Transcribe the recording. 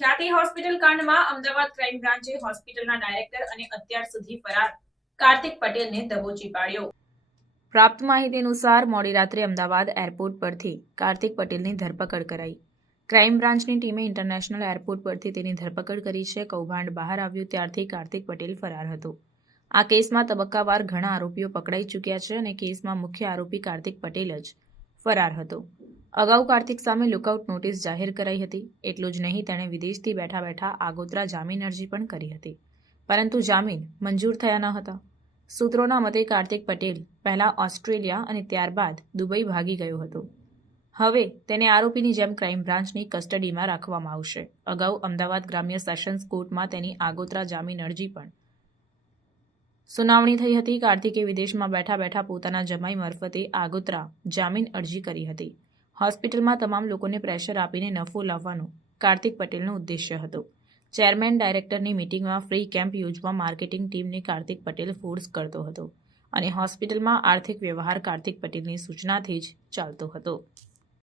ખ્યાતિ હોસ્પિટલ કાંડમાં અમદાવાદ ક્રાઇમ બ્રાન્ચે હોસ્પિટલના ડાયરેક્ટર અને અત્યાર સુધી ફરાર કાર્તિક પટેલને દબોચી પાડ્યો પ્રાપ્ત માહિતી અનુસાર મોડી રાત્રે અમદાવાદ એરપોર્ટ પરથી કાર્તિક પટેલની ધરપકડ કરાઈ. ક્રાઇમ બ્રાન્ચની ટીમે ઇન્ટરનેશનલ એરપોર્ટ પરથી તેની ધરપકડ કરી છે. કૌભાંડ બહાર આવ્યું ત્યારથી કાર્તિક પટેલ ફરાર હતો. આ કેસમાં તબક્કાવાર ઘણા આરોપીઓ પકડાઈ ચૂક્યા છે અને કેસમાં મુખ્ય આરોપી કાર્તિક પટેલ જ ફરાર હતો. અગાઉ કાર્તિક સામે લુકઆઉટ નોટિસ જાહેર કરાઈ હતી. એટલું જ નહીં, તેણે વિદેશથી બેઠા બેઠા આગોતરા જામીન અરજી પણ કરી હતી. પરંતુ જામીન મંજૂર થયા ન હતા. સૂત્રોના મતે કાર્તિક પટેલ પહેલા ઓસ્ટ્રેલિયા અને ત્યારબાદ દુબઈ ભાગી ગયો હતો. હવે તેને આરોપીની જેમ ક્રાઇમ બ્રાન્ચની કસ્ટડીમાં રાખવામાં આવશે. અગાઉ અમદાવાદ ગ્રામ્ય સેશન્સ કોર્ટમાં તેની આગોતરા જામીન અરજી પણ સુનાવણી થઈ હતી. કાર્તિકે વિદેશમાં બેઠા બેઠા પોતાના જમાઈ મારફતે આગોતરા જામીન અરજી કરી હતી. હોસ્પિટલમાં તમામ લોકોને પ્રેશર આપીને નફો લાવવાનો કાર્તિક પટેલનો ઉદ્દેશ્ય હતો. ચેરમેન ડાયરેક્ટરની મિટિંગમાં ફ્રી કેમ્પ યોજવા માર્કેટિંગ ટીમને કાર્તિક પટેલ ફોર્સ કરતો હતો અને હોસ્પિટલમાં આર્થિક વ્યવહાર કાર્તિક પટેલની સૂચનાથી જ ચાલતો હતો.